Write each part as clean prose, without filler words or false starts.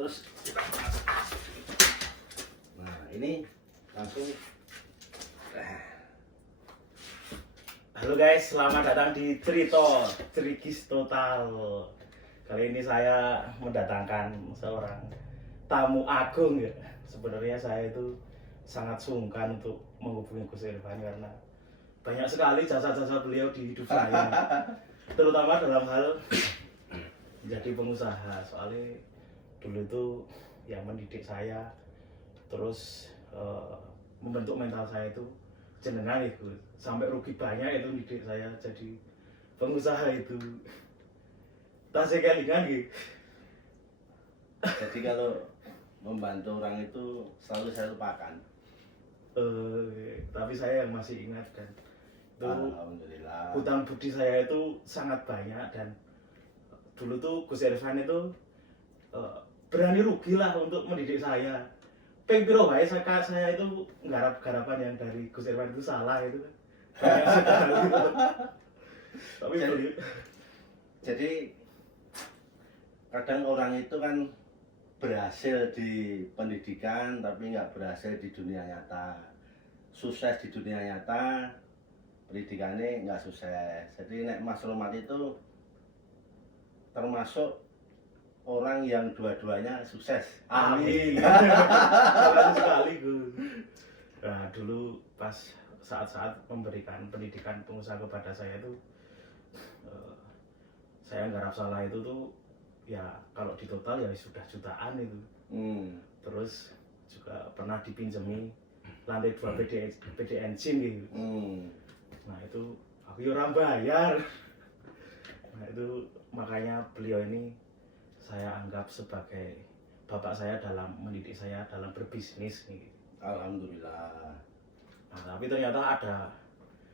terus kita masak. Nah ini langsung. Halo guys, selamat datang di Trigis Total. Kali ini saya mendatangkan seorang tamu agung ya. Sebenarnya saya itu sangat sungkan untuk menghubungi Gus Irfan karena banyak sekali jasa-jasa beliau di hidup saya. Terutama dalam hal menjadi pengusaha. Soalnya dulu itu yang mendidik saya, terus membentuk mental saya itu jenengan itu, sampai rugi banyak itu didik saya jadi pengusaha itu. Tasnya kelingan gitu. Jadi kalau membantu orang itu selalu saya lupakan. Tapi saya yang masih ingat dan itu Alhamdulillah. hutang budi saya itu sangat banyak. Dan dulu tuh Gus Irfan itu berani rugi lah untuk mendidik saya. Piro wae saya itu garap-garapan yang dari Gus Irfan itu salah itu kan. Banyak sekali. Tapi Jadi kadang orang itu kan berhasil di pendidikan tapi nggak berhasil di dunia nyata. Sukses di dunia nyata, pendidikannya nggak sukses. Jadi nek Mas Romat itu termasuk orang yang dua-duanya sukses. amin. Terima sekali Gus. Nah dulu pas saat-saat memberikan pendidikan pengusaha kepada saya itu, saya garap salah itu tuh ya kalau di total ya sudah jutaan itu. Terus juga pernah dipinjemi lantai 2 PD engine gitu. Nah itu aku ya orang bayar. Nah itu makanya beliau ini saya anggap sebagai bapak saya dalam mendidik saya dalam berbisnis gitu. Alhamdulillah. Nah, tapi ternyata ada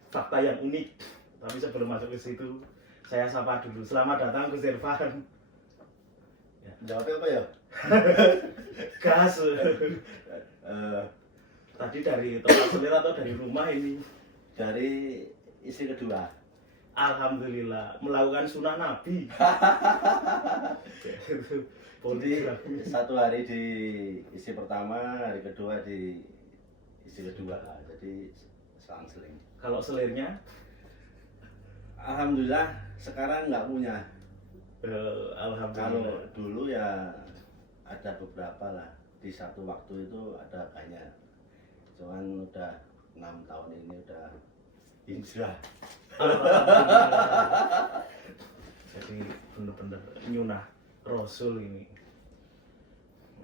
fakta yang unik. Tapi sebelum masuk ke situ, saya sapa dulu. Selamat datang Gus Irfan. Ya. Jawabnya apa ya? Gas. Tadi dari tempat selir atau dari rumah ini? Dari istri kedua. Alhamdulillah melakukan sunnah Nabi. Jadi satu hari di istri pertama, hari kedua di istri kedua. Jadi selang-seling. Kalau selirnya? Alhamdulillah sekarang nggak punya. Alhamdulillah. Kalau dulu ya ada beberapa lah. Di satu waktu itu ada banyak. Cuman udah 6 tahun ini udah hijrah. Jadi bener-bener nyunah Rasul ini.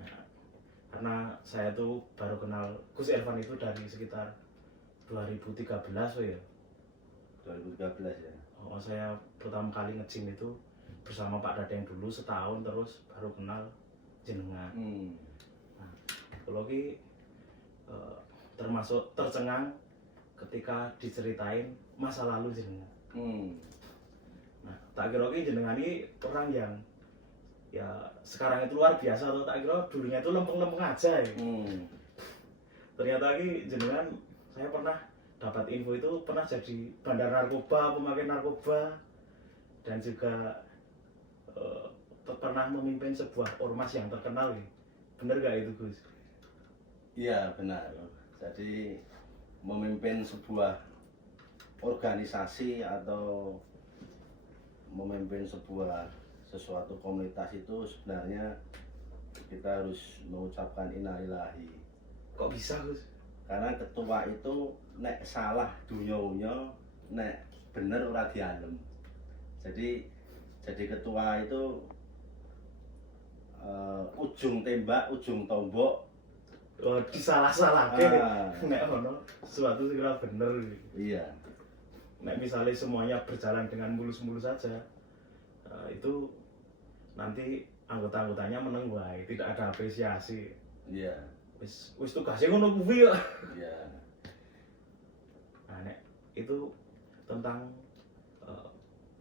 Nah, karena saya tuh baru kenal Gus Irfan itu dari sekitar 2013 ya. 2013 ya. Oh, saya pertama kali nge-gym itu bersama Pak Dadeng dulu setahun, terus baru kenal jenengan. Nah, kalau ki termasuk tercengang ketika diceritain masa lalu jenengan. Nah, tak kira ki jenengan ini orang yang ya sekarang itu luar biasa, atau tak kira dulunya itu lempeng-lempeng aja ya. Ternyata ki jenengan, saya pernah dapat info itu pernah jadi bandar narkoba, pemakai narkoba, dan juga pernah memimpin sebuah ormas yang terkenal ya. Bener gak itu Gus? Iya benar. Jadi memimpin sebuah organisasi atau memimpin sesuatu komunitas itu sebenarnya kita harus mengucapkan innalillahi. Kok bisa Gus? Karena ketua itu nek salah dunya, nek bener ora dialem. Jadi ketua itu ujung tembak, ujung tombok. Oh, disalah-salahke. Nek ono sesuatu segera bener. Iya. Nek misalnya semuanya berjalan dengan mulus-mulus saja, itu nanti anggota-anggotanya meneng wae, tidak ada apresiasi. Iya. Wis tugasnya ngono kuwi kok. Iya. Nah, nek itu tentang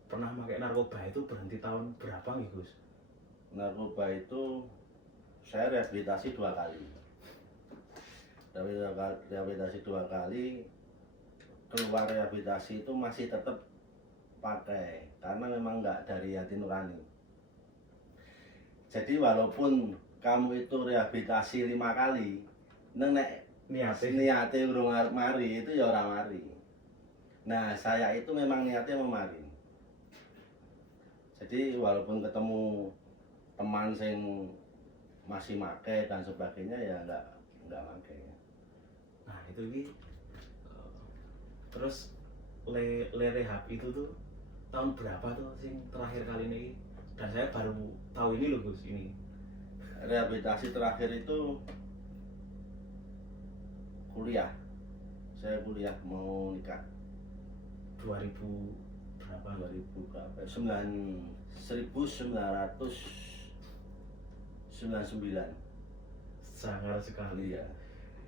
pernah pakai narkoba itu berhenti tahun berapa nih Gus? Narkoba itu saya rehabilitasi 2 kali. Rehabilitasi 2 kali, keluar rehabilitasi itu masih tetap pakai karena memang nggak dari hati nurani. Jadi walaupun kamu itu rehabilitasi 5 kali, nek niate urung arep mari itu ya ora mari. Nah, saya itu memang niatnya mau mari. Jadi walaupun ketemu teman sing masih make dan sebagainya ya enggak make. Nah itu ini terus le rehab itu tuh tahun berapa tuh sing terakhir kali ini? Dan saya baru tahu ini loh Gus ini. Rehabilitasi terakhir itu kuliah. Saya kuliah mau nikah 2000 berapa? 2000 berapa? 1999. Sangat sekali. Iya.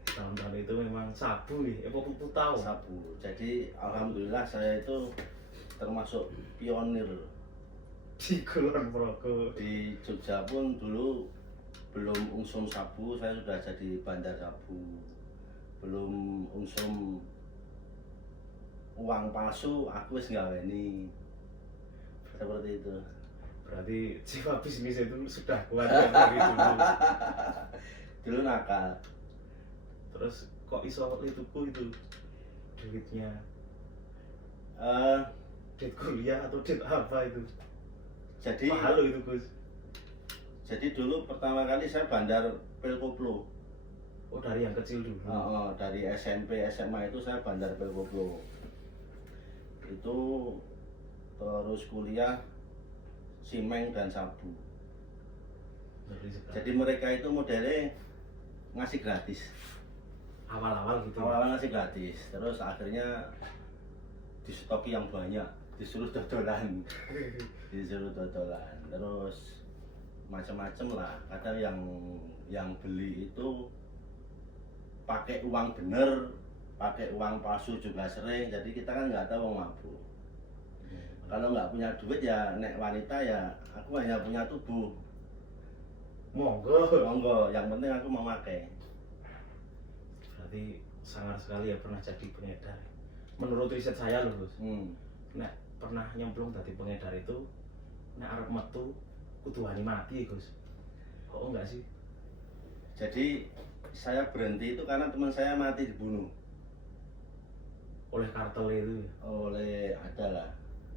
Tahun-tahun itu memang sabu ya, putu tahu. Sabu. Jadi alhamdulillah saya itu termasuk pionir Di Kulon Progo. di Jogja pun dulu belum ungsum sabu, saya sudah jadi bandar sabu. Belum ungsum uang palsu, aku wis gaweni. Seperti itu. Berarti jiwa bisnis itu sudah kuat ya dari dulu. Dulu nakal. Terus kok isoituku itu duitnya duit kuliah atau duit apa itu? Jadi Mahal loh itu Gus. Jadi dulu pertama kali saya bandar pil koplo. Oh dari yang kecil dulu. Dari SMP SMA itu saya bandar pil koplo. Itu terus kuliah simeng dan sabu. Jadi mereka itu modelnya ngasih gratis. Awal-awal gitu. Awal-awal ngasih gratis, terus akhirnya distoki yang banyak, disuruh dodolan, terus macam-macam lah. Kadang yang beli itu pakai uang bener, pakai uang palsu juga sering. Jadi kita kan nggak tahu mau mabuk. Kalau nggak punya duit ya nek wanita ya aku hanya punya tubuh. Monggo, yang penting aku mau pakai. Berarti sangat sekali ya pernah jadi pengedar. Menurut riset saya loh Gus. Nek pernah nyemplung dari pengedar itu nek arep metu kudu wani mati Gus. Kok enggak sih? Jadi saya berhenti itu karena teman saya mati dibunuh. Oleh kartel itu ya? Oleh adalah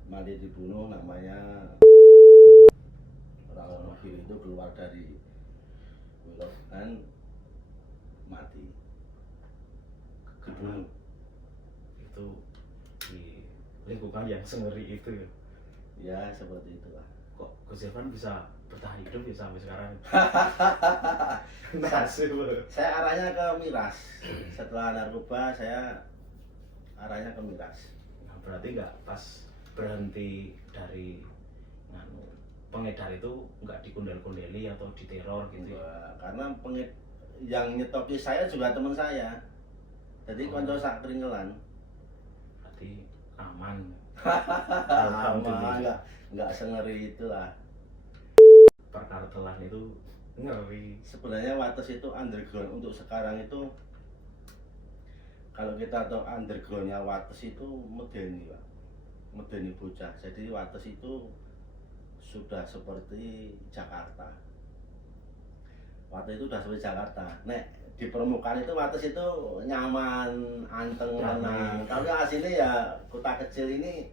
mati dibunuh, namanya orang kiri itu keluar dari Willow dan mati dibunuh. Itu di lingkungan yang sengeri itu ya? Ya seperti itulah. Kok Gus Irfan bisa bertahan hidup ya sampai sekarang? Nasib. Saya arahnya ke miras. Setelah narkoba saya arahnya ke miras. Nah, berarti nggak pas berhenti dari pengedar itu nggak dikundel-kundeli atau diteror gitu ya? Enggak, karena yang nyetoki saya juga teman saya. Jadi konco sak keringelan. Berarti aman. Aman, enggak sengeri itulah. Perkartelan itu ngeri. Sebenarnya Wates itu underground untuk sekarang itu, kalau kita tahu undergroundnya Wates itu medeni Pak, medeni bocah. Jadi Wates itu sudah seperti Jakarta. Wates itu sudah seperti Jakarta. Nek di permukaan itu Wates itu nyaman, anteng, tenang. Tapi hasilnya ya kota kecil ini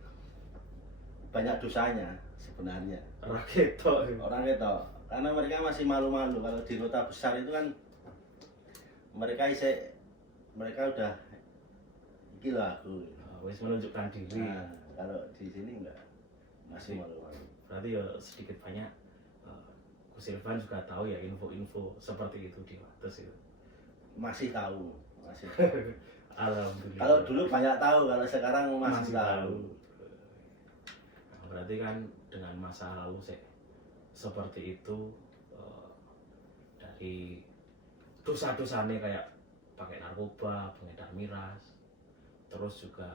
banyak dosanya sebenarnya. Orang ketok. Orang ketok. Karena mereka masih malu-malu. Kalau di kota besar itu kan mereka udah gila aku. Wis menunjukkan diri. Nah, kalau di sini enggak, masih malu-malu. Berarti ya sedikit banyak Gus Irfan juga tahu ya info-info seperti itu di Wates itu. Masih tahu. Alhamdulillah. Kalau dulu banyak tahu, kalau sekarang masih tahu. Nah, berarti kan dengan masa lalu seperti itu dari dosa-dosanya kayak pakai narkoba, pengedar miras, terus juga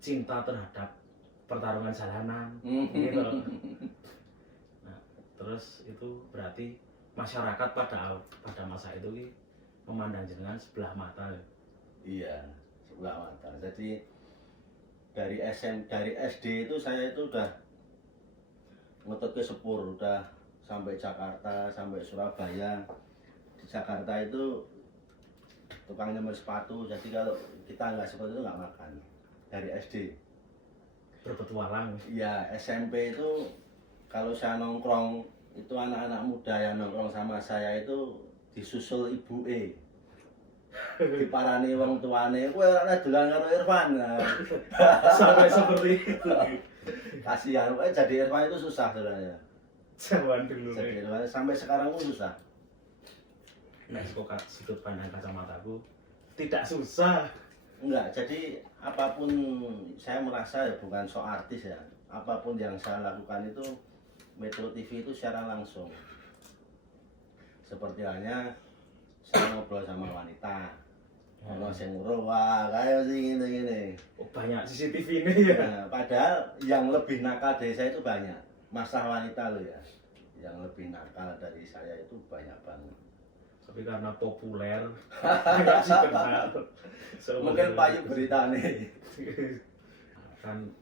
cinta terhadap pertarungan jalanan, gitu. Nah, terus itu berarti masyarakat pada masa itu memandang jenengan sebelah mata. Iya, sebelah mata. Jadi dari SD itu saya itu udah ngetut ke sepur, udah sampai Jakarta, sampai Surabaya. Di Jakarta itu tukang nyemir sepatu, jadi kalau kita nggak seperti itu nggak makan. Dari SD. Berpetualang. Ya SMP itu kalau saya nongkrong itu anak-anak muda yang nongkrong sama saya itu disusul ibu diparani wong tuane, kowe ora dolan karo Irfan. Nah, Sampai seperti itu. kasihan, jadi Irfan itu susah sebenarnya. Zaman dulu. Jadi Irfan sampai sekarang pun susah. Nah, sudut pandang kacamataku tidak susah. Enggak, jadi apapun saya merasa ya bukan so artis ya. Apapun yang saya lakukan itu Metro TV itu secara langsung. Seperti halnya saya ngobrol sama wanita. Ono sing nguro, wah kayak sing gini. Oh, banyak CCTV ini ya. Nah, padahal yang lebih nakal dari saya itu banyak. Masalah wanita loh ya. Yang lebih nakal dari saya itu banyak banget. Tapi karena populer, nggak sih kenal. Mungkin payu berita nih. Kan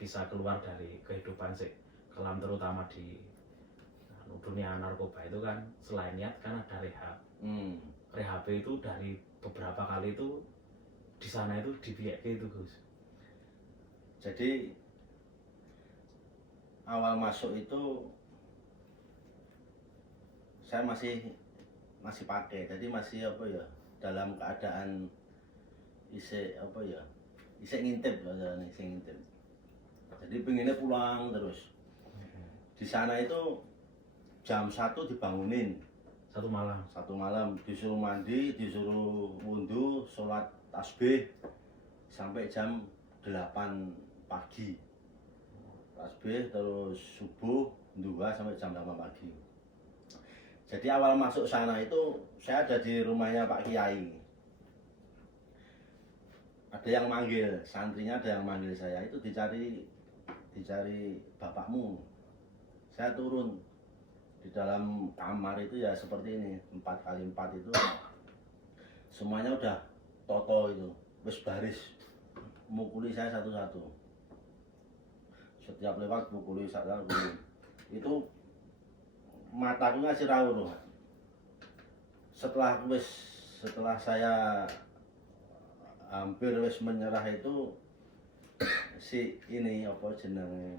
bisa keluar dari kehidupan sih kelam, terutama di dunia narkoba itu kan selain niat kan ada rehab. Rehab itu dari beberapa kali itu di sana itu dibiak itu Gus. Jadi awal masuk itu saya masih pakai, jadi masih apa ya, dalam keadaan isi apa ya, isi ngintip loh, isi ngintip. Jadi pengennya pulang terus. Di sana itu jam 1 dibangunin. Satu malam Disuruh mandi, disuruh wudhu, sholat tasbih sampai jam 8 pagi. Tasbih terus subuh, duha sampai jam 8 pagi. Jadi awal masuk sana itu saya ada di rumahnya Pak Kiai. Ada yang manggil, santrinya ada yang manggil saya, itu dicari bapakmu. Saya turun di dalam kamar itu ya seperti ini, 4x4 itu semuanya udah toto itu, wis baris mukuli saya satu-satu. Setiap lewat pukuli satu-satu. Itu mataku ngasih raur. Setelah saya hampir wis menyerah itu si ini apa jenenge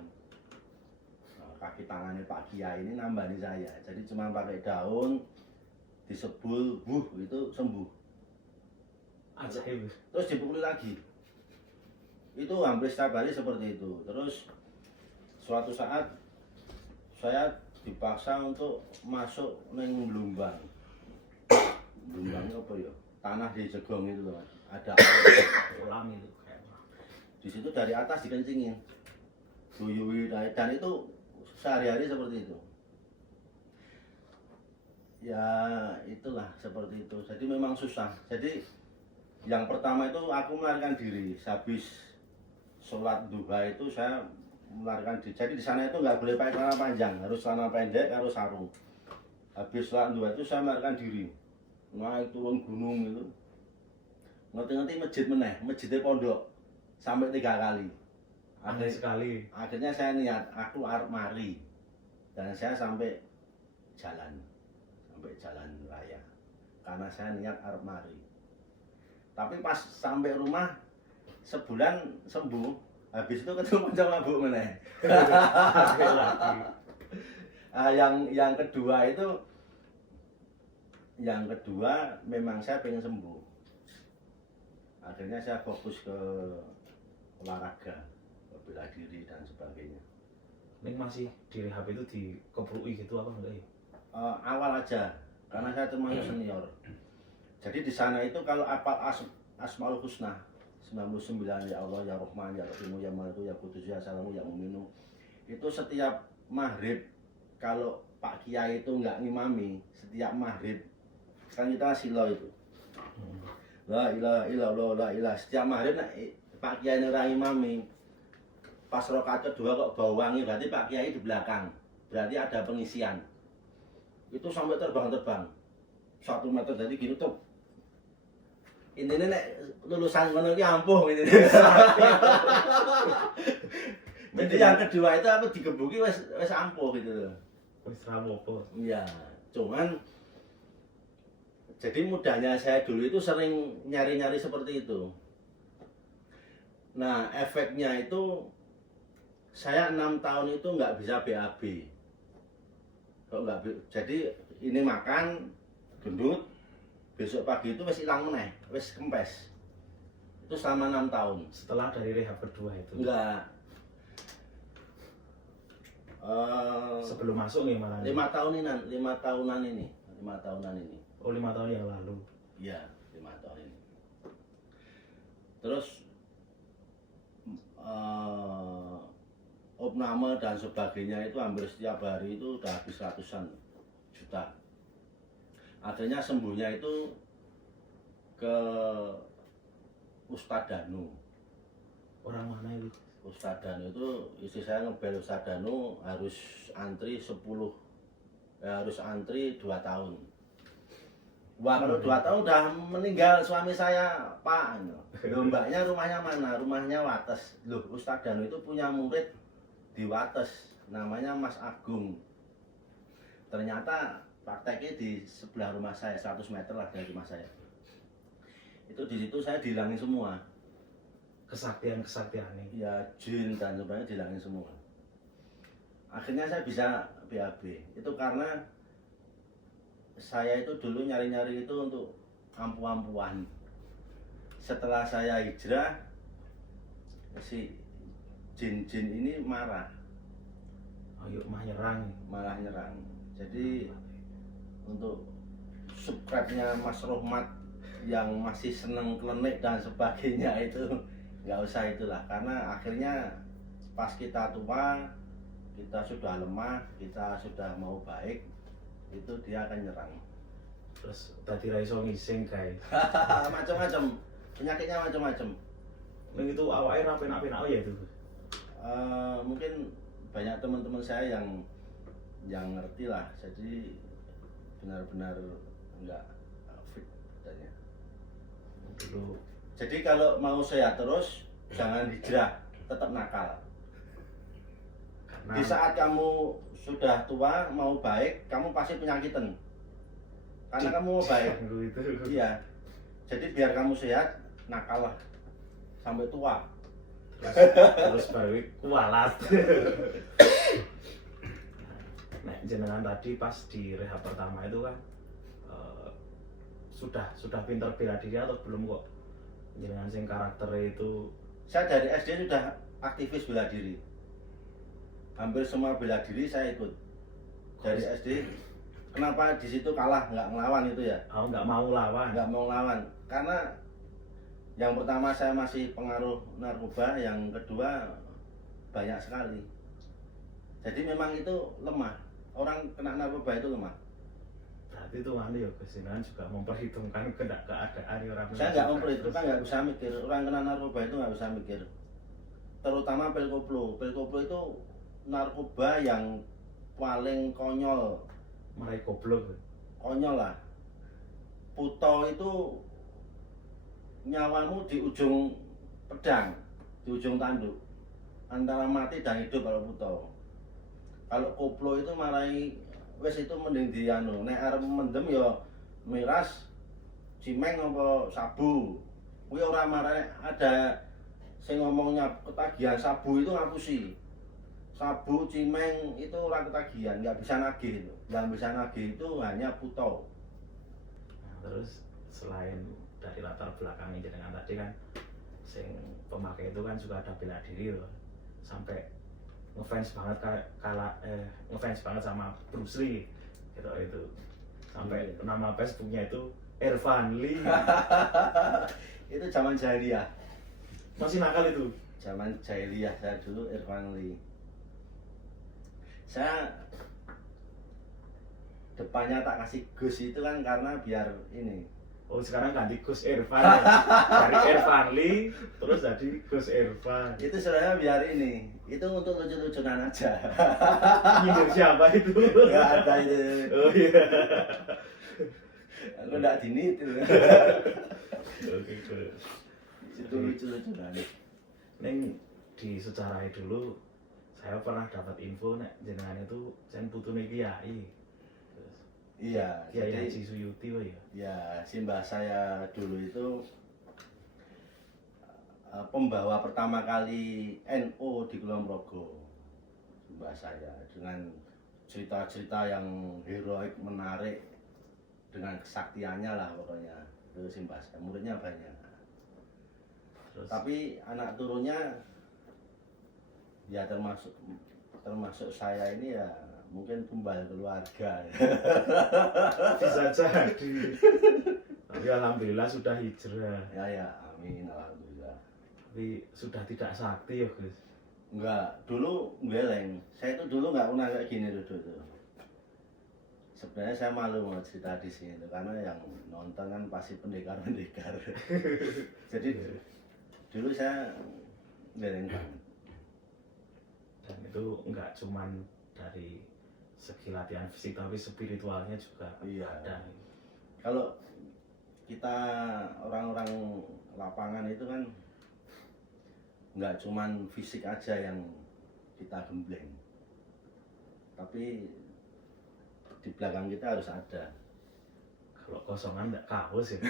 kaki tangannya Pak Kiai ini nambani saya. Jadi cuma pakai daun disebul, itu sembuh. Ajaib. Terus dipukuli lagi. Itu hampir setiap hari seperti itu. Terus suatu saat saya dipaksa untuk masuk neng Blumbang. Blumbang apa ya? Tanah di Jegong itu loh. Ada Kolam itu kayak. di situ dari atas dikencingin. Duyui dan itu sehari-hari seperti itu. Ya itulah seperti itu. Jadi memang susah. Jadi yang pertama itu aku melarikan diri. Habis sholat duha itu saya melarikan diri. Jadi di sana itu nggak boleh pakai celana panjang, harus celana pendek, harus sarung. Habis sholat duha itu saya melarikan diri, naik turun gunung gitu. Ngerti-ngerti masjid meneh, masjidnya pondok sampai 3 kali. Akhirnya saya niat, aku arep mari, dan saya sampai jalan raya, karena saya niat arep mari. Tapi pas sampai rumah sebulan sembuh. Habis itu ketemu kanca mabuk meneh. Yang kedua memang saya pengen sembuh. Akhirnya saya fokus ke olahraga, bela diri dan sebagainya. Ini masih di rehab itu di keprui gitu apa enggak ya? Awal aja, karena saya termasuk senior. Jadi di sana itu kalau apal Asmaul Husna 99, ya Allah, ya Rahman, ya Rahimu, ya Maliku, ya Qudus, ya Salamu, ya Mu'minu. Itu setiap maghrib, kalau Pak Kiai itu nggak ngimami, setiap maghrib, kan kita silo itu. La ilaha illallah, la ilaha. Setiap maghrib Pak Kiai ngerang ngimami. Pas rakaat kedua kok bau wangi, berarti Pak Kiai di belakang. Berarti ada pengisian. Itu sampai terbang-terbang. 1 meter jadi gini tuh. Intinya nek lulusan ngono ki ampuh ini. Jadi yang kedua itu aku digebuki wes ampuh gitu loh. Wis ra apa. Iya, cuman jadi mudahnya saya dulu itu sering nyari-nyari seperti itu. Nah, efeknya itu saya 6 tahun itu nggak bisa BAB. Kok nggak jadi ini makan gendut, besok pagi itu wes hilang meneh, wes kempes. Itu selama 6 tahun. Setelah dari rehab kedua itu. Enggak. Sebelum masuk nih malah. 5 tahunan ini. Oh 5 tahun yang lalu. Iya, 5 tahun ini. Terus opname dan sebagainya itu hampir setiap hari itu udah habis ratusan juta. Akhirnya sembuhnya itu ke Ustadz Danu. Orang mana itu? Ustadz Danu itu istri saya ngebel Ustadz Danu harus antri 2 tahun. Wah, kalau 2 tahun udah meninggal suami saya, Pak. Loh, mbaknya rumahnya mana? Rumahnya Wates. Loh, Ustadz Danu itu punya murid di Wates, namanya Mas Agung. Ternyata prakteknya di sebelah rumah saya, 100 meter lah dari rumah saya. Itu di situ saya dihilangin semua. Kesaktian nih. Ya, jin dan sebagainya dihilangin semua. Akhirnya saya bisa BAB. Itu karena saya itu dulu nyari-nyari itu untuk ampu-ampuan. Setelah saya hijrah, si jin-jin ini marah. Ayo mah nyerang. Malah nyerang. Jadi untuk subscribe-nya Mas Rohmat yang masih seneng klenik dan sebagainya itu nggak usah itulah, karena akhirnya pas kita tua, kita sudah lemah, kita sudah mau baik, itu dia akan nyerang. Terus tadi ra iso ngising guys. Macam-macam penyakitnya, macam-macam. Nang itu awake ra penak-penak ya itu. Mungkin banyak teman-teman saya yang ngerti lah, jadi benar-benar enggak fit katanya. Dulu Jadi kalau mau sehat terus, jangan hijrah, tetap nakal. karena Di saat kamu sudah tua, mau baik, kamu pasti penyakitan. Karena kamu mau baik. itu. Iya. Jadi biar kamu sehat, nakal lah sampai tua. Terus baru kualat. Nah, jenengan tadi pas di rehab pertama itu kan sudah pinter bela diri atau belum kok? Jenengan sing karakternya itu Saya dari SD sudah aktivis bela diri. Hampir semua bela diri saya ikut. Dari SD. Kenapa di situ kalah, nggak ngelawan itu ya? nggak mau lawan. Nggak mau ngelawan. Karena yang pertama saya masih pengaruh narkoba, yang kedua banyak sekali. Jadi memang itu lemah. Orang kena narkoba itu lemah. Berarti itu mana ya kesinian juga memperhitungkan keadaan orang. Saya nggak memperhitungkan, nggak bisa mikir. Orang kena narkoba itu nggak bisa mikir. Terutama pil koplo. Pil koplo itu narkoba yang paling konyol. Marai goblok. Konyol lah. Puto itu nyawamu di ujung pedang, di ujung tanduk, antara mati dan hidup kalau puto. Kalau koplo itu marai wes itu mending dianu, nek arep mendem ya miras, cimeng apa sabu. Kuwi ora marane, ada sing ngomongnya ketagihan sabu itu ngapusi. Sabu, cimeng itu ora ketagihan, nggak bisa nagih itu. Yang bisa nagih itu hanya puto. Nah, terus selain dari latar belakangnya jenengan tadi kan sing pemakai itu kan juga ada bela diri loh. Sampai ngefans banget ngefans banget sama Bruce Lee gitu itu. Sampai nama Facebooknya itu Irfan Lee. Itu zaman jahiliyah. Masih nakal itu. Zaman jahiliyah saya dulu Irfan Lee. Saya depannya tak kasih Gus itu kan karena biar ini. Oh sekarang ganti Gus Irfan ya. Dari Irfan Lee terus jadi Gus Irfan. Itu sebenarnya biar ini. Itu untuk lucu-lucuan aja. Nyindir siapa itu? Enggak ada itu. Oh iya. Aku enggak dini itu. Oke, cool. Itu lucu-lucuan. Neng di sejarah dulu saya pernah dapat info nek jenengan itu sen putune kiai. Terus Iya, Kiai jadi Haji Suyuti wae ya. ya simbah saya dulu itu pembawa pertama kali NU di Kulon Progo. Simbah saya dengan cerita-cerita yang heroik, menarik, dengan kesaktiannya lah pokoknya. Itu simbah saya, muridnya banyak. Terus Tapi anak turunnya ya termasuk saya ini ya mungkin tumbal keluarga ya. bisa jadi. Tapi alhamdulillah sudah hijrah. Ya amin alhamdulillah. Tapi sudah tidak sakti ya Gus. Enggak, dulu geleng. Saya itu dulu nggak pernah kayak gini dulu. Sebenarnya saya malu mau cerita di sini tuh, karena yang nonton kan pasti pendekar-pendekar. Jadi dulu saya geleng banget. Dan itu enggak cuman dari segi latihan fisik tapi spiritualnya juga Iya. ada. Kalau kita orang-orang lapangan itu kan nggak cuman fisik aja yang kita gembleng, tapi di belakang kita harus ada. Kalau kosongan enggak kaos ya.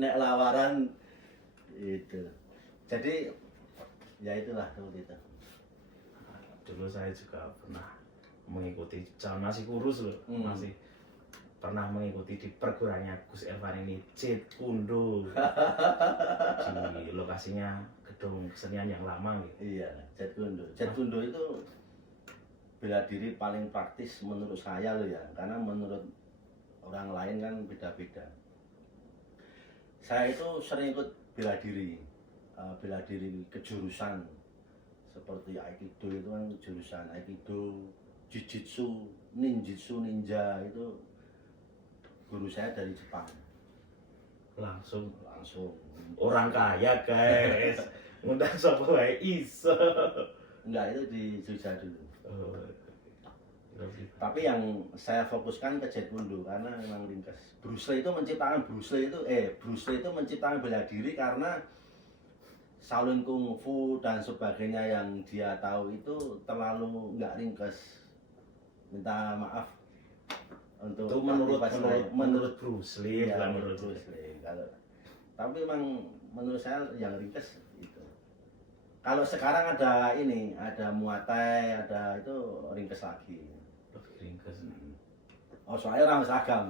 Nek lawaran itu. Jadi ya itulah seperti itu. Dulu saya juga pernah mengikuti zaman masih kurus loh, masih pernah mengikuti di perguruannya Gus Elvan ini Jet Kundo di lokasinya gedung kesenian yang lama gitu. Iya, Jet Kundo. Jet Kundo itu bela diri paling praktis menurut saya loh ya, karena menurut orang lain kan beda-beda. Saya itu sering ikut bela diri kejurusan seperti Aikido itu kan jurusan Aikido, Jiu-Jitsu, Ninja itu guru saya dari Jepang. Langsung Orang orang kaya guys, ngundang sapa wae iso. enggak, itu di Jogja dulu. Oh, Tapi yang saya fokuskan ke Jet Kundo karena memang ringkas. Bruce Lee itu menciptakan bela diri karena Shaolin Kungfu dan sebagainya yang dia tahu itu terlalu nggak ringkas. Minta maaf untuk itu menurut Bruce Lee, ya, bukan menurut menurut Bruce Lee. Tapi memang menurut saya yang ringkas itu. Kalau sekarang ada Muay Thai, ada itu ringkas lagi. lebih ringkas. Oh, soalnya orang seragam.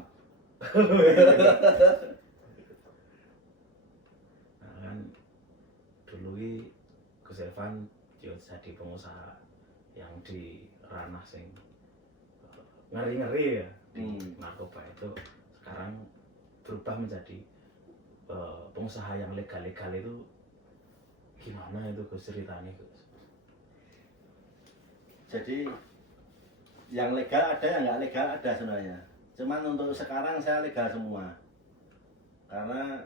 Nah, kan dulu Gus Elvan yo jadi pengusaha yang di ranah sing ngeri-ngeri ya di narkoba itu sekarang berubah menjadi pengusaha yang legal-legal itu gimana itu Gus ceritanya Gus? Jadi yang legal ada, yang nggak legal ada sebenarnya. Cuman untuk sekarang saya legal semua. Karena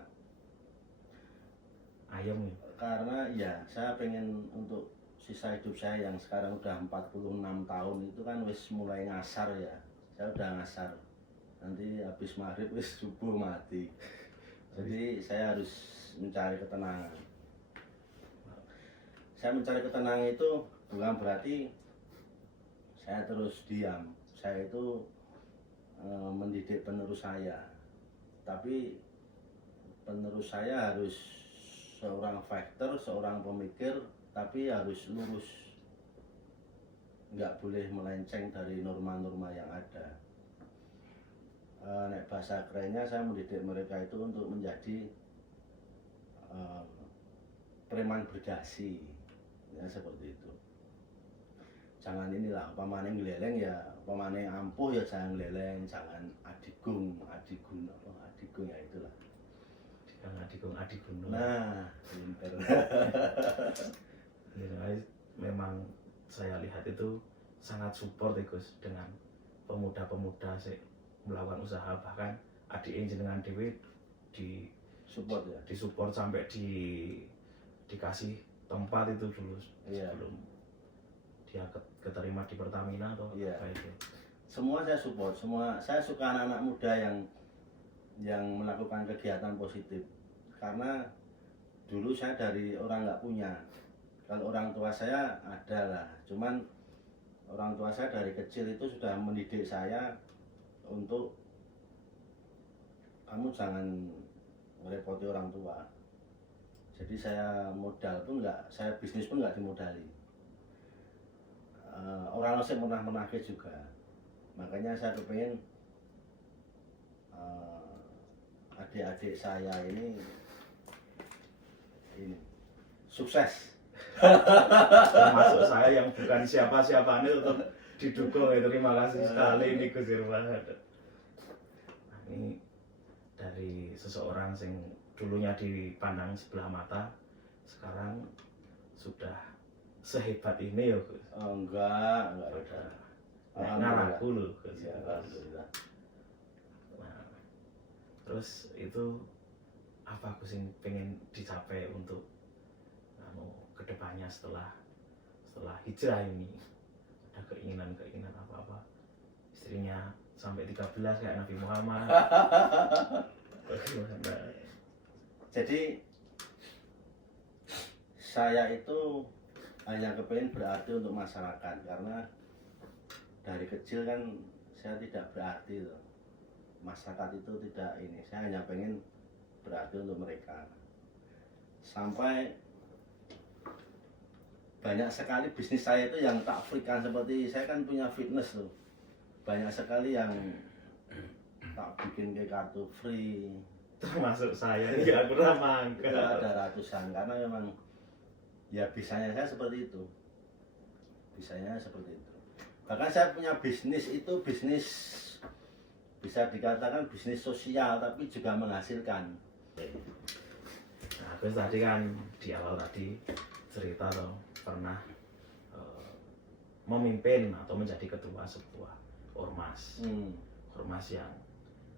Ayam ya. ya saya pengen untuk sisa hidup saya yang sekarang udah 46 tahun itu kan wis mulai ngasar ya. Saya udah ngasar. Nanti habis maghrib wis subuh mati. Jadi saya harus mencari ketenangan. Saya mencari ketenangan itu bukan berarti saya terus diam. Saya itu mendidik penerus saya. Tapi penerus saya harus seorang fighter, seorang pemikir, tapi harus lurus. Nggak boleh melenceng dari norma-norma yang ada. Nek bahasa kerennya saya mendidik mereka itu untuk menjadi preman berdasi, ya seperti itu. Jangan inilah, pamane ngeleleng ya, pamane ampuh ya jangan ngeleleng, jangan adigung ya itulah. Jangan adigung. Nah, pinter. Memang saya lihat itu sangat support ya Gus dengan pemuda-pemuda sih melakukan usaha, bahkan adik jenengan dewe di Support ya. disupport sampai dikasih tempat itu dulu sebelum dia keterima di Pertamina atau apa itu. Semua saya support, saya suka anak-anak muda yang melakukan kegiatan positif. Karena dulu saya dari orang nggak punya, Kalau orang tua saya ada lah, cuman orang tua saya dari kecil itu sudah mendidik saya untuk kamu jangan merepoti orang tua. Jadi saya modal pun nggak, saya bisnis pun nggak dimodali. Orang saya pernah menagih juga, makanya saya kepengen adik-adik saya ini sukses. Termasuk saya yang bukan siapa-siapa ini tetap didukung ya. Terima kasih sekali ini Gus Irfan. Nah, ini dari seseorang yang dulunya dipandang sebelah mata, sekarang sudah sehebat ini ya Gus. Oh, enggak ada. Ngaraku loh Gus. Ya, alhamdulillah. Nah, terus itu apa Gus yang pengen dicapai untuk kedepannya setelah hijrah ini? Ada keinginan apa istrinya sampai 13 kayak Nabi Muhammad? Bagaimana? Jadi saya itu hanya kepengen berarti untuk masyarakat, karena dari kecil kan saya tidak berarti loh. Masyarakat itu tidak ini, saya hanya pengen berarti untuk mereka. Sampai banyak sekali bisnis saya itu yang tak freekan, seperti saya kan punya fitness tuh. Banyak sekali yang tak bikin ke kartu free. Termasuk saya ya pernah mangga. Ada ratusan, karena memang ya bisanya saya seperti itu. Bisanya seperti itu. Bahkan saya punya bisnis itu bisnis bisa dikatakan bisnis sosial, tapi juga menghasilkan. Nah, terus tadi kan di awal tadi cerita dong pernah memimpin atau menjadi ketua sebuah ormas. Ormas yang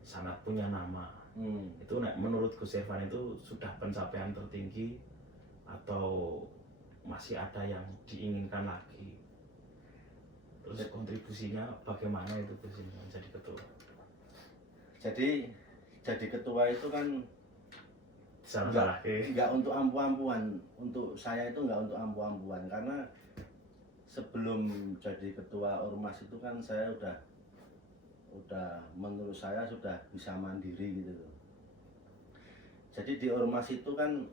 sangat punya nama. Itu menurut Gus Irfan itu sudah pencapaian tertinggi atau masih ada yang diinginkan lagi? Terus kontribusinya bagaimana itu Gus menjadi ketua? Jadi ketua itu kan enggak untuk ampu-ampuan. Untuk saya itu enggak untuk ampu-ampuan, karena sebelum jadi ketua ormas itu kan saya udah menurut saya sudah bisa mandiri gitu loh. Jadi di ormas itu kan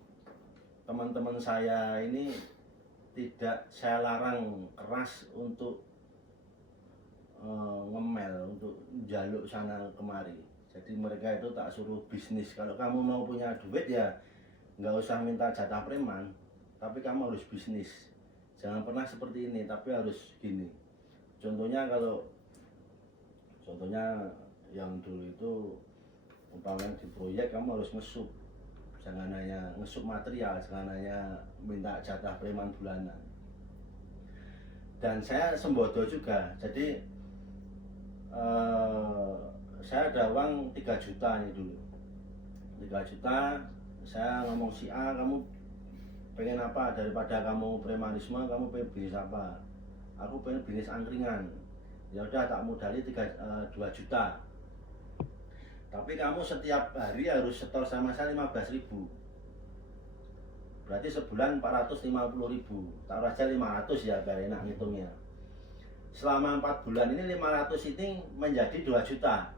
teman-teman saya ini tidak saya larang keras untuk ngemel, untuk jaluk sana kemari. Jadi mereka itu tak suruh bisnis. Kalau kamu mau punya duit ya nggak usah minta jatah preman, tapi kamu harus bisnis. Jangan pernah seperti ini, tapi harus gini. Contohnya yang dulu itu umpamanya di proyek kamu harus ngesup. Jangan hanya ngesup material, jangan hanya minta jatah preman bulanan. Dan saya sembodo juga. Jadi saya ada uang 3 juta nih dulu. 3 juta, saya ngomong si A, kamu pengen apa? Daripada kamu premanisme, kamu pengen bisnis apa? Aku pengen bisnis angkringan. Ya udah tak modali 2 juta. Tapi kamu setiap hari harus setor sama saya 15.000. Berarti sebulan 450.000. Taruh aja 500 ya biar enak ngitungnya. Selama 4 bulan ini 500 ini menjadi 2 juta.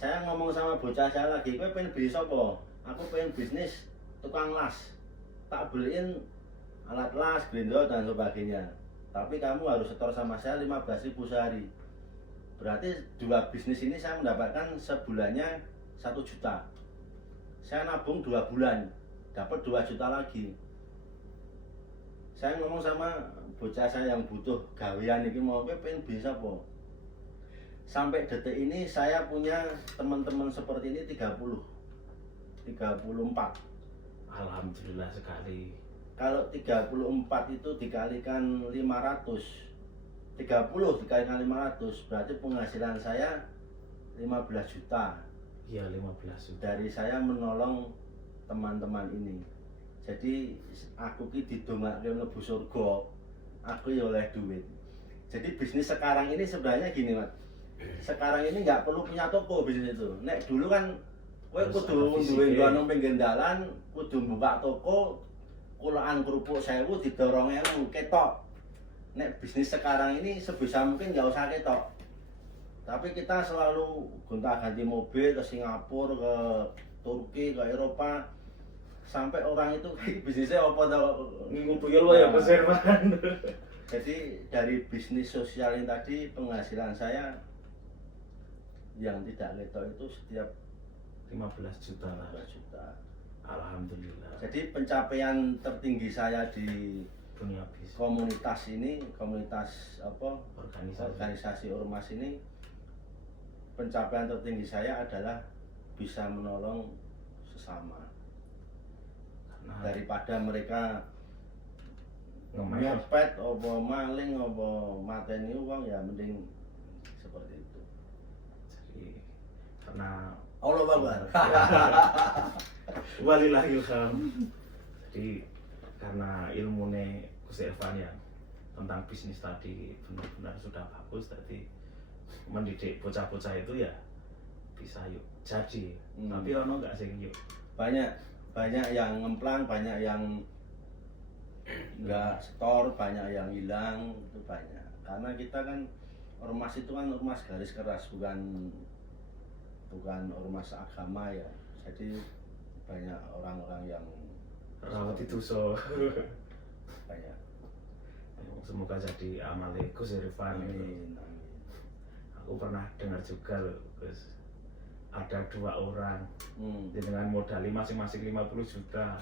Saya ngomong sama bocah saya lagi, kowe pengen bisnis apa? Aku pengen bisnis tukang las. Tak beliin alat las, grindo dan sebagainya. Tapi kamu harus setor sama saya 15.000 sehari. Berarti 2 bisnis ini saya mendapatkan sebulannya 1 juta. Saya nabung 2 bulan, dapat 2 juta lagi. Saya ngomong sama bocah saya yang butuh gawean ini, mau pengen bisnis apa? Sampai detik ini saya punya teman-teman seperti ini 34. Alhamdulillah sekali. Kalau 34 itu dikalikan 500, 30 dikalikan 500, berarti penghasilan saya 15 juta. Iya, 15 juta. Dari saya menolong teman-teman ini. Jadi aku ki didongake mlebu surga, aku ya oleh duit. Jadi bisnis sekarang ini sebenarnya gini, Mas. Sekarang ini nggak perlu punya toko bisnis itu. Nek dulu kan kowe kudu duwe ngono pinggir dalan, kudu buka toko, kulaan kerupuk 1000 didorong 1000 ketok. Nek bisnis sekarang ini sebisa mungkin nggak usah ketok. Tapi kita selalu gonta-ganti mobil ke Singapura, ke Turki, ke Eropa, sampai orang itu bisnisnya apa tau Ngumpul ya Perservan. Jadi dari bisnis sosial ini tadi penghasilan saya yang tidak ketok itu setiap 15 juta lah. 15 juta. Alhamdulillah. Jadi pencapaian tertinggi saya di Dunia bisnis. komunitas ini, komunitas apa? Organisasi. Organisasi ormas ini, pencapaian tertinggi saya adalah bisa menolong sesama. Karena Daripada mereka ngemes. nyopet, apa maling, apa mateni uang, ya mending seperti itu. Jadi karena Allah Akbar. walillahilham. Jadi karena ilmunya Gus Irfan yang tentang bisnis tadi benar-benar sudah bagus, tadi mendidik bocah-bocah itu ya bisa yuk jadi. Tapi ono nggak sih yuk? Banyak yang ngemplang, banyak yang nggak store, banyak yang hilang, itu banyak. Karena kita kan ormas itu kan ormas garis keras, bukan ormas agama ya. Jadi banyak orang-orang yang Rawat itu so. banyak. Semoga jadi amal Gus Irfan. Amin. Aku pernah dengar juga loh, Gus. Ada 2 orang dengan modal masing-masing 50 juta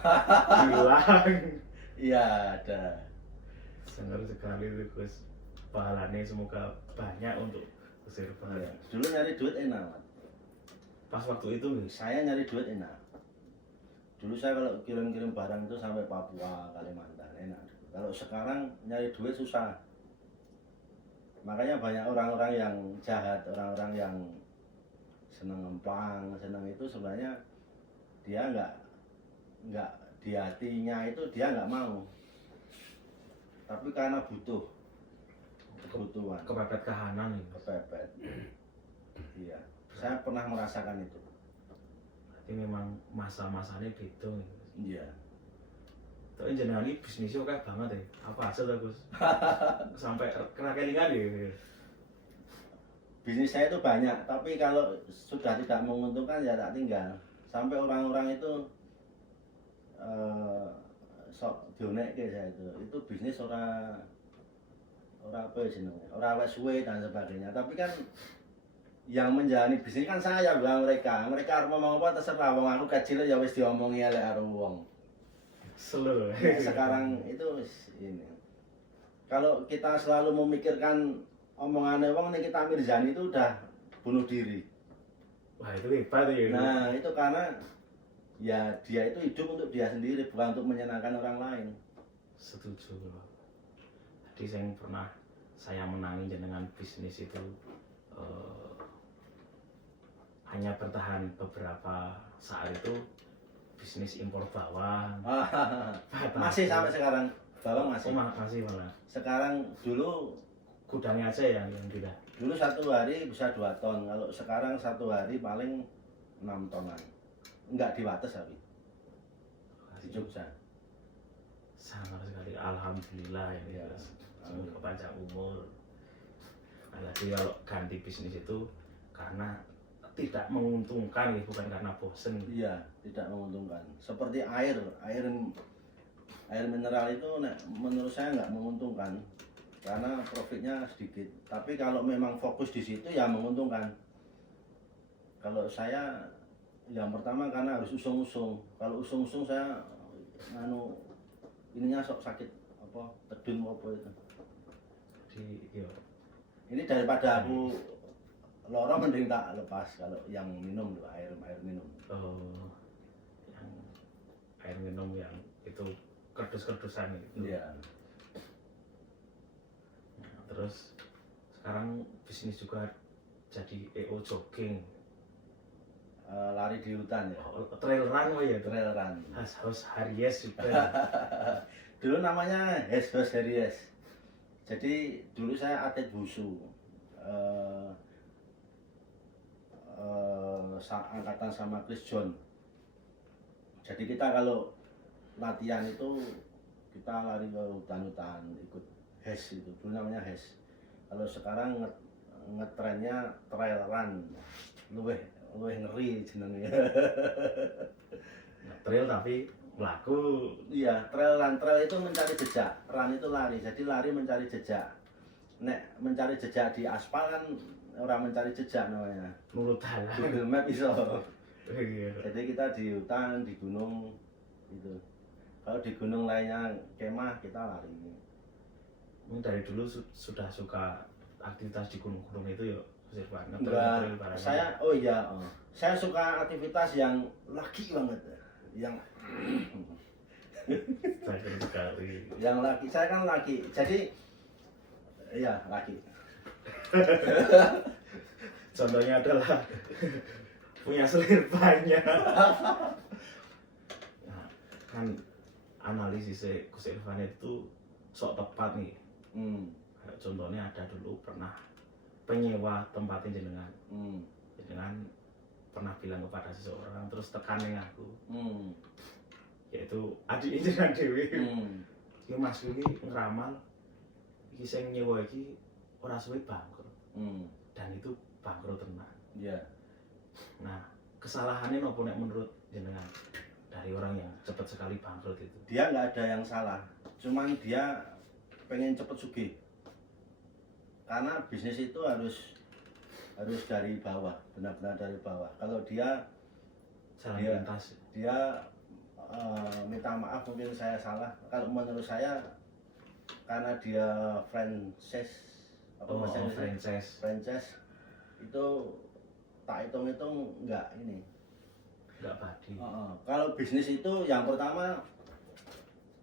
hilang. Iya, ada. Senang sekali tuh Gus. Pahalanya semoga banyak untuk Gus Irfan. Ya. Dulu nyari duit enak, Mat. Pas waktu itu Gus, Saya nyari duit enak. Dulu saya kalau kirim-kirim barang itu sampai Papua, Kalimantan, enak. Kalau sekarang nyari duit susah. Makanya banyak orang-orang yang jahat, orang-orang yang senang ngemplang, senang itu sebenarnya dia nggak di hatinya itu dia nggak mau. Tapi karena kebutuhan, kepepet kahanan nih. kepepet. Iya, saya pernah merasakan itu. Berarti memang masa-masanya beda nih. Iya. Tapi jenengan ini bisnisnya kayak banget ya. Apa aja tuh Gus? Sampai kena kelingan ya. Bisnis saya itu banyak, tapi kalau sudah tidak menguntungkan ya tak tinggal. Sampai orang-orang itu sok dionekke saya itu. Itu bisnis orang apa ya jenenge? Ora wis suwe dan sebagainya. Tapi kan yang menjalani bisnis kan saya bilang mereka. Mereka harus ngomong apa terserah, wong aku kecil ya wis diomongi oleh karo wong. Slow. Nah, sekarang itu ini. Kalau kita selalu memikirkan omongannya wong nih, kita Mirzani itu udah bunuh diri. Wah itu hebat ya. Nah itu karena ya dia itu hidup untuk dia sendiri, bukan untuk menyenangkan orang lain. Setuju. Tadi saya menangi jenengan bisnis itu hanya bertahan beberapa saat itu bisnis impor bawang. Masih sampai sekarang bawang masih. Masih malah. Sekarang dulu Gudangnya aja yang tidak. dulu 1 hari bisa 2 ton. Kalau sekarang 1 hari paling 6 tonan. Enggak di Wates tapi di Jogja. Sangat sekali, alhamdulillah ya. Ya, Semoga panjang umur. Apalagi kalau ganti bisnis itu karena tidak menguntungkan ya, bukan karena bosen. Iya, tidak menguntungkan. Seperti air mineral itu menurut saya nggak menguntungkan karena profitnya sedikit. Tapi kalau memang fokus di situ ya menguntungkan. Kalau saya yang pertama karena harus usung-usung. Kalau usung-usung saya ininya sok sakit apa tedun apa itu. Jadi yo Ini daripada aku lorong mending tak lepas kalau yang minum tuh air minum. yang air minum yang itu kerdus-kerdusan itu. Iya. Nah, terus sekarang bisnis juga jadi EO jogging. Lari di hutan ya. Trail run oh ya, Trail run. House Harries juga. Dulu namanya House Harries. Jadi dulu saya atlet wusu. Angkatan sama Chris John. Jadi kita kalau latihan itu kita lari ke hutan-hutan ikut HES itu, dulu namanya HES. Kalau sekarang ngetrennya trail run, luweh ngeri jenengnya. Trail tapi melaku. Iya, trail itu mencari jejak, run itu lari, jadi lari mencari jejak. Nek mencari jejak di aspal kan orang mencari jejak namanya. Nurut dalan. Google Map iso. Iya. Jadi kita di hutan, di gunung gitu. Kalau di gunung lainnya kemah, kita lari. Mungkin dari dulu sudah suka aktivitas di gunung-gunung itu ya, Mas Irfan? Enggak, saya suka aktivitas yang laki banget, yang Sayang sekali. yang laki. Saya kan laki, jadi iya laki. Contohnya adalah punya selir banyak. Nah, kan analisisnya Gus Irfan itu sok tepat nih. Kayak contohnya ada dulu pernah penyewa tempatnya jenengan. Jenengan pernah bilang kepada seseorang terus tekanin aku. Yaitu adik jenengan dewi. Iki Mas iki ngeramal iki sing nyewa iki ora suwe bangkrut. Dan itu bangkrut tenan. Iya. Nah, kesalahannya nopo nek menurut jenengan dari orang yang cepat sekali bangkrut itu? Dia nggak ada yang salah, cuman dia pengen cepet sugih. Karena bisnis itu harus dari bawah, benar-benar dari bawah. Kalau dia Jalan Dia- pintas. minta maaf mungkin saya salah. Kalau menurut saya karena dia franchise franchise itu tak hitung-hitung nggak ini. Enggak padi. Kalau bisnis itu yang pertama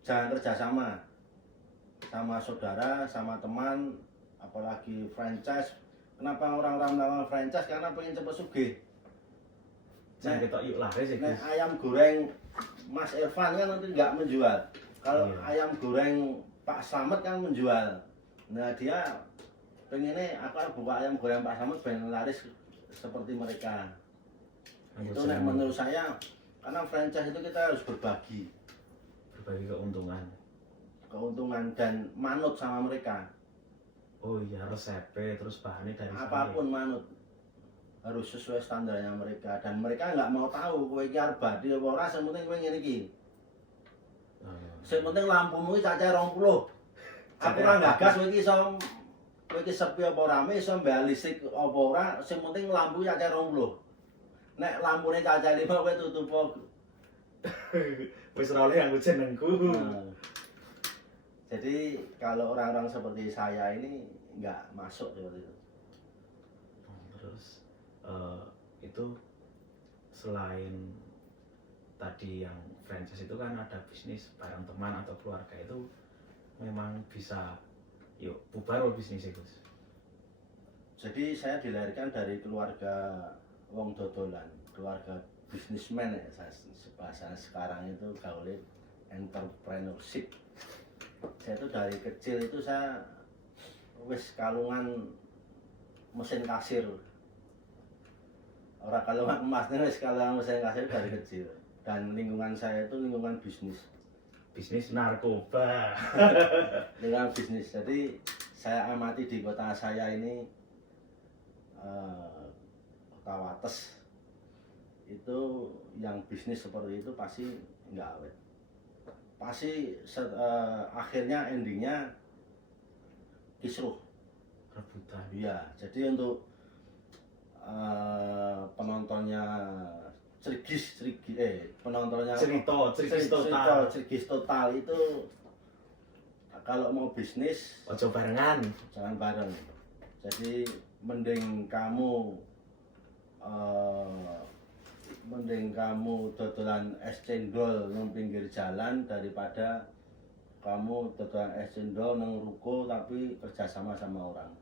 jangan kerjasama sama saudara, sama teman, apalagi franchise. Kenapa orang-orang melakukan franchise? Karena pengen cepet sugih. Jangan kita yuk laris ya, Nek Gus. ayam goreng Mas Irfan kan nanti nggak menjual. Kalau Iya. ayam goreng Pak Slamet kan menjual. Nah dia pengennya aku buka ayam goreng Pak Slamet pengen laris seperti mereka. Itu nek menurut saya karena franchise itu kita harus berbagi berbagi keuntungan. dan manut sama mereka. Oh iya, resepnya terus bahannya dari Apapun manut harus sesuai standarnya mereka dan mereka nggak mau tahu kowe iki arep badi apa ora, sing penting kowe ngene iki. Sing penting lampumu iki cacahe 20. Aku ora gagas kowe iki sepi apa rame iso mbak listrik apa ora, sing penting lampu cacahe 20. Nek lampune cacahe 5 kowe tutup. Wis ora oleh yang jenengku. Jadi kalau orang-orang seperti saya ini nggak masuk seperti itu. Terus itu selain tadi yang franchise itu kan ada bisnis bareng teman atau keluarga itu memang bisa yuk bubar bisnis itu. Jadi saya dilahirkan dari keluarga wong dodolan, keluarga bisnismen ya, bahasa sekarang itu gaule entrepreneurship. Saya itu dari kecil itu saya wis kalungan mesin kasir. Orang kalungan emasnya wis kalungan mesin kasir dari kecil. Dan lingkungan saya itu lingkungan bisnis. Bisnis narkoba. Lingkungan bisnis. Jadi saya amati di kota saya ini Kota Wates itu yang bisnis seperti itu pasti nggak awet. Pasti akhirnya endingnya kisruh. Rebutan. Iya, jadi untuk penontonnya penontonnya Cerigis Total itu kalau mau bisnis Ojo barengan. jangan bareng. Jadi mending kamu dodolan es cendol nang pinggir jalan daripada kamu dodolan es cendol nang ruko tapi kerjasama sama orang.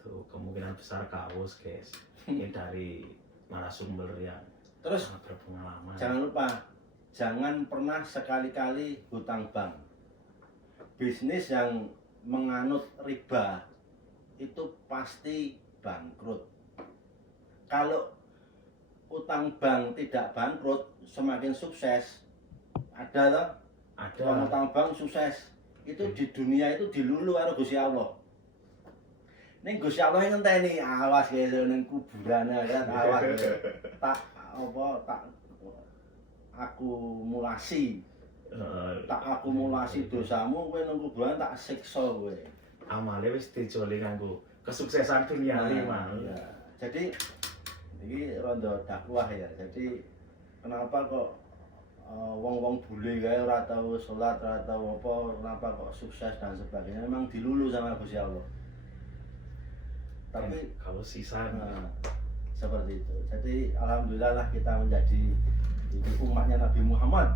Tuh kemungkinan besar kaos guys. Ini dari narasumber yang Terus sangat berpengalaman. jangan lupa, jangan pernah sekali-kali hutang bank. Bisnis yang menganut riba itu pasti bangkrut. Kalau utang bank tidak bangkrut, semakin sukses. Ada loh. Ada. Wong tambang sukses. Itu di dunia itu dilulu karo Gusti Allah. Ning Gusti Allah ngenteni awas kaya ning kuburane kan awas. Tak apa tak akumulasi. Tak akumulasi dosamu kowe nang kuburan tak siksa kowe. Amale wis dijoli kanggo kesuksesan dunia lima. Ya. Jadi ini rondo dakwah ya. Jadi kenapa kok wong-wong bule kae ora tau salat, ora tau apa, kenapa kok sukses dan sebagainya memang dilulu sama Gusti Allah. Tapi kalau sisa seperti itu. Jadi alhamdulillah lah kita menjadi umatnya Nabi Muhammad.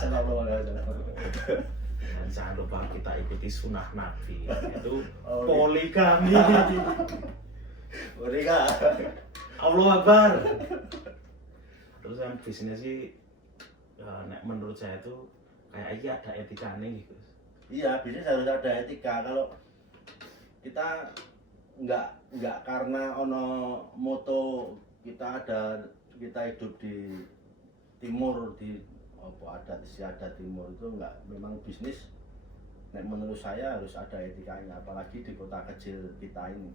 Sallallahu alaihi wasallam. Dan jangan lupa kita ikuti sunnah Nabi, itu poligami. Mereka Allah Akbar. Terus yang bisnis sih, nek menurut saya itu kayak ada etikanya gitu. iya, bisnis harus ada etika. Kalau kita nggak karena ono moto kita hidup di timur di apa adat istiadat timur itu nggak, memang bisnis nek menurut saya harus ada etikanya, apalagi di kota kecil kita ini.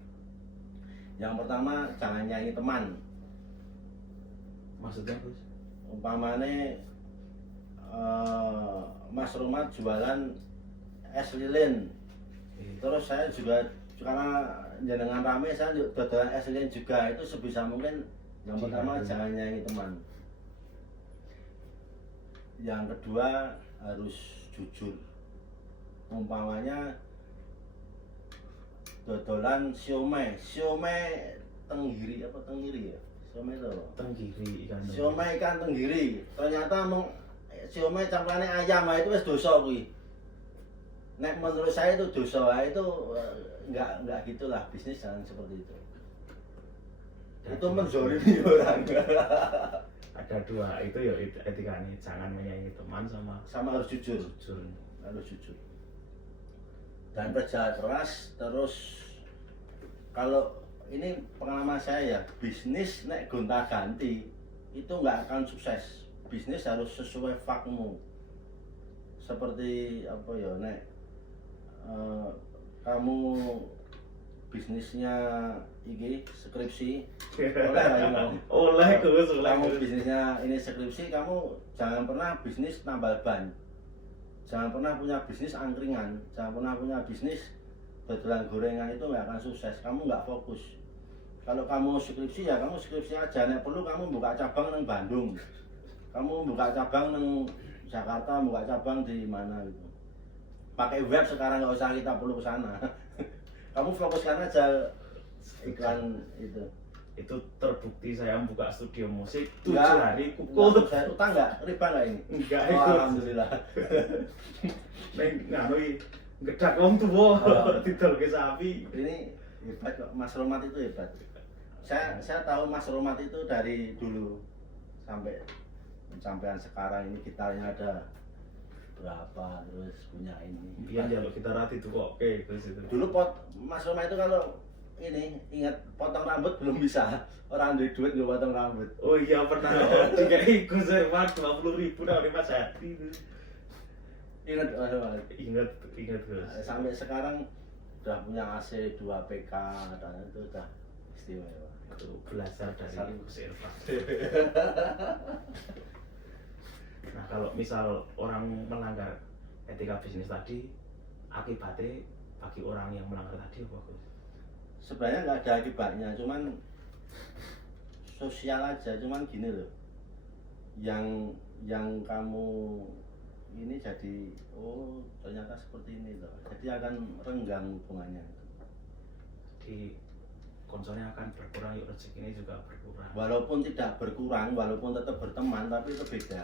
Yang pertama jangan nyanyi teman. Maksudnya Gus? Umpamane Mas Romat jualan es lilin, terus saya juga karena jenengan rame saya jualan es lilin juga, itu sebisa mungkin yang pertama jangan nyanyi teman. Yang kedua harus jujur. Umpamanya dodolan siomay tenggiri apa tenggiri ya? Siomay itu apa? Tenggiri ikan. Siomay ikan tenggiri. Ternyata mung siomay campurannya ayam, itu wis dosa kuwi. Nek menurut saya itu dosa, itu enggak gitulah, bisnis jangan seperti itu. Itu menzalimi orang. Ada dua, itu ya etikanya, jangan menyayangi teman sama harus jujur. Harus jujur. Dan kerja keras. Terus kalau ini pengalaman saya ya, bisnis nek gonta-ganti itu nggak akan sukses. Bisnis harus sesuai fakmu. Seperti apa ya, nek kamu bisnisnya iki skripsi oleh kamu bisnisnya ini skripsi, kamu jangan pernah bisnis nambal ban, jangan pernah punya bisnis angkringan, jangan pernah punya bisnis dodolan gorengan, itu nggak akan sukses, kamu nggak fokus. Kalau kamu skripsi ya kamu skripsi aja, nek perlu kamu buka cabang nang Bandung, kamu buka cabang nang Jakarta, buka cabang di mana gitu, pakai web sekarang, nggak usah kita perlu ke sana. Kamu fokuskan aja iklan itu. Itu terbukti saya buka studio musik 7 Enggak, hari kukuh. Saya utang nggak? Riba nggak ini? Enggak, Oh, ikut. alhamdulillah. Neng nganu iki gedak wong tuwa didolke sapi. Ini hebat kok, Mas Romat itu hebat. Saya tahu Mas Romat itu dari dulu sampai pencapaian sekarang ini, gitarnya ada berapa, terus punya ini. Biar jaluk kita rati tuh kok oke terus itu. Dulu Mas Romat itu kalau ini ingat potong rambut belum bisa, orang duit nggak potong rambut. Oh iya pernah dikai Gus Herman 20.000 dari Mas Hadi. Ingat Mas Romat? Ingat Gus. Sampai sekarang udah punya AC 2 PK dan itu udah istimewa. Itu belajar dari Gus Herman. Nah kalau misal orang melanggar etika bisnis tadi, akibatnya bagi orang yang melanggar tadi apa Gus? Sebenarnya nggak ada akibatnya, cuman sosial aja, cuman gini loh, yang kamu ini jadi, oh ternyata seperti ini loh, jadi akan renggang hubungannya. Di konsolnya akan berkurang, yuk rezekinya juga berkurang. Walaupun tidak berkurang, walaupun tetap berteman, tapi itu beda.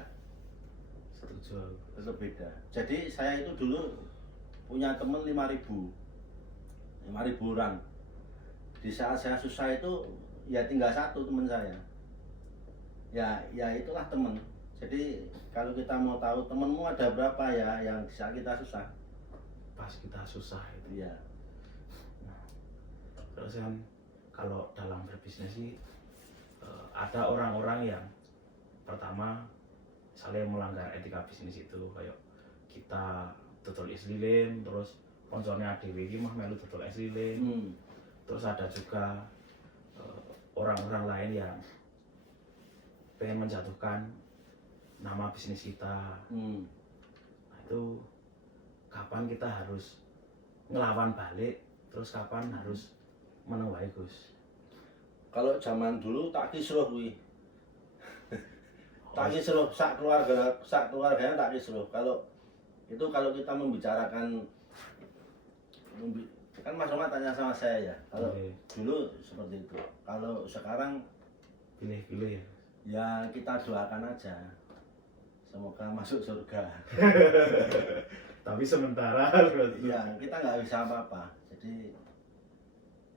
Setuju. Tetap beda. Jadi saya itu dulu punya teman 5.000 orang. Di saat saya susah itu ya tinggal satu teman saya. Ya itulah teman. Jadi kalau kita mau tahu temanmu ada berapa ya yang di saat kita susah. Pas kita susah itu. Iya. Nah, terus kan kalau dalam berbisnis sih ada orang-orang yang pertama saling melanggar etika bisnis itu, kayak kita dodol es lilin, terus konsolnya dhewe iki mah melu dodol es lilin. Terus ada juga orang-orang lain yang pengen menjatuhkan nama bisnis kita. Nah, itu kapan kita harus ngelawan balik, terus kapan harus meneng wae Gus. Kalau zaman dulu tak kisruh kuwi. Tak kisruh sak keluarganya tak kisruh. Kalau kita membicarakan kan Mas Roma tanya sama saya ya. Kalau dulu seperti itu. Kalau sekarang Pilih-pilih ya. ya kita doakan aja. Semoga masuk surga. Tapi sementara Ya kita nggak bisa apa-apa. Jadi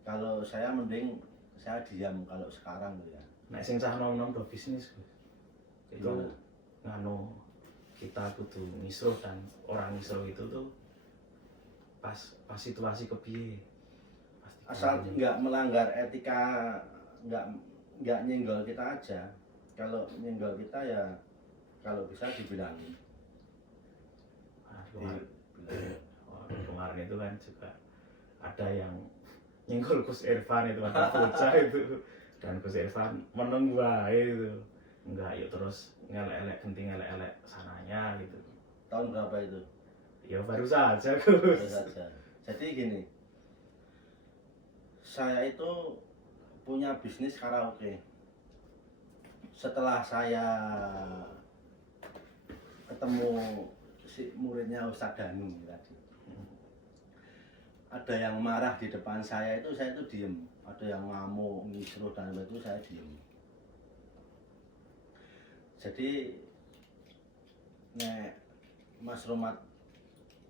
kalau saya mending saya diam kalau sekarang ya. nek sing cah nom-nom do bisnis Gus. Itu Gimana? nganu kita kudu ngisruh dan orang ngisruh itu tuh pas situasi kepiye. Pasti Asal nggak melanggar etika, nggak nyenggol kita aja. Kalau nyenggol kita ya kalau bisa dibilangin. Kemarin itu kan juga ada yang nyenggol Gus Irfan itu, ada bocah itu, dan Gus Irfan meneng wae itu, enggak yuk terus ngelek-elek genting ngelek-elek sananya gitu. Tahun berapa itu? Ya baru saja Baru Gus. saja. Jadi gini, saya itu punya bisnis karaoke. Setelah saya ketemu si muridnya Ustadz Danu tadi, ada yang marah di depan saya itu diem. Ada yang ngamuk, ngisruh dan itu saya diem. Jadi nek Mas Romat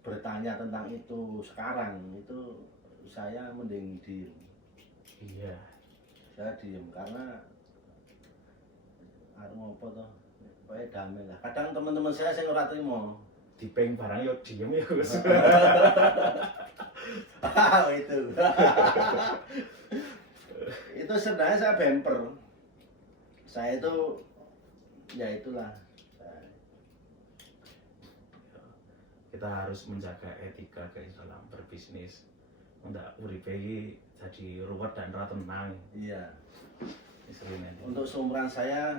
bertanya tentang itu sekarang itu saya mending diem. Iya. Saya diem karena arep ngopo toh? Pokoke damai lah. Kadang teman-teman saya sing ora trimo. Dipeng barang yo diem ya Gus. Itu. Itu sebenarnya saya bemper. Saya itu ya itulah. Kita harus menjaga etika guys dalam berbisnis. Ndak uripe iki jadi ruwet dan ra tenang. Iya. Istilahnya. Untuk seumuran saya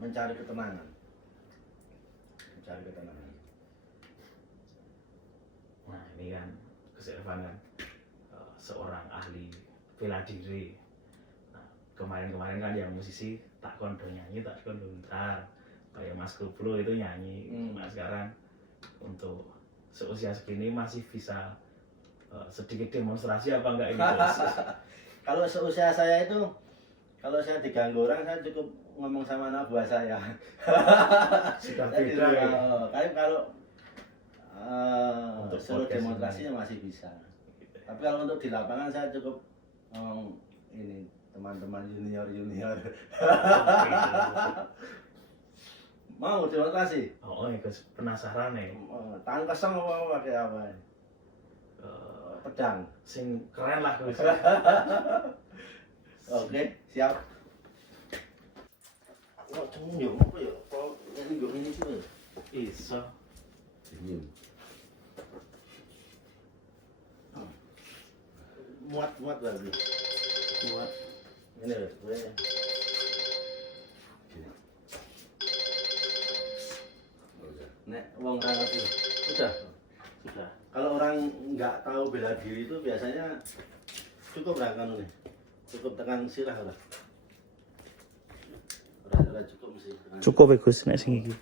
mencari ketenangan. Mencari ketenangan. Nah ini kan Gus Irfan kan seorang ahli bela diri. Nah, kemarin-kemarin kan yang musisi tak kondo nyanyi, tak kondo ntar kayak Mas Kuplo itu nyanyi. Nah sekarang untuk seusia segini masih bisa sedikit demonstrasi apa enggak ini Gus? Kalau seusia saya itu kalau saya diganggu orang saya cukup ngomong sama anak buah saya. Sudah Saya beda ya. Kalau Untuk suruh podcast demonstrasinya masih bisa. Tapi kalau untuk di lapangan saya cukup ngomong ini teman-teman junior. Mau demonstrasi? Oh ya Gus, penasaran nih. Tangan kosong apa pakai apa? Pedang. Sing keren lah Gus. Oke, siap. Kok cengeng yo apa yo? Kok ini sih? Iso. Senyum. Muat lagi. Muat. Ini loh, gue. Nek wong ra ngerti. Sudah. Kalau orang nggak tahu bela diri itu biasanya cukup ra kan nih. Cukup tekan sirah lah. Ora cukup mesti. Cukup ya Gus nek sing iki.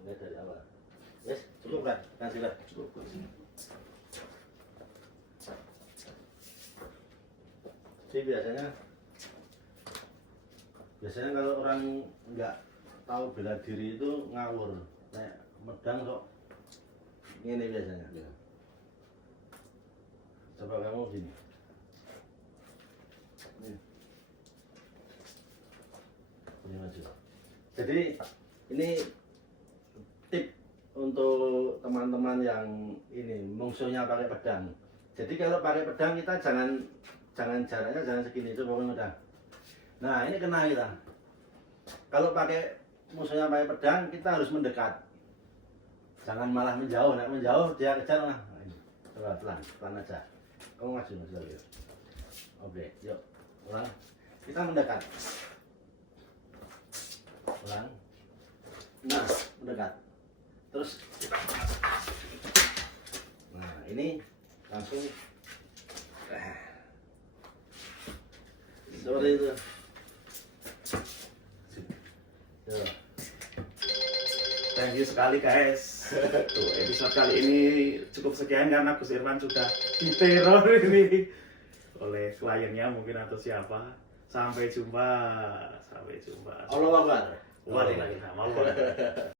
Mulai dari awal. Yes, cukup kan? Kan sirah. Cukup. Jadi biasanya kalau orang nggak tahu bela diri itu ngawur, kayak medang kok ini biasanya. Ya. Coba kamu gini. Ini maju. Jadi ini tip untuk teman-teman yang ini musuhnya pakai pedang. Jadi kalau pakai pedang kita jangan jaraknya jangan segini itu pokoknya udah Nah, ini kena kita. Kalau pakai musuhnya pakai pedang, kita harus mendekat. Jangan malah menjauh. Nek menjauh dia kejar lah. Nah, ini. Coba pelan aja. Kamu maju lagi. Oke, yuk. Ulang. Kita mendekat. Ulang. Nah, mendekat. Terus. Nah, ini langsung. Seperti itu. Tuh. Thank you sekali guys. Tuh, episode kali ini cukup sekian karena Gus Irfan sudah diteror ini oleh kliennya mungkin atau siapa. Sampai jumpa. Allah Akbar. Waalaikumsalam.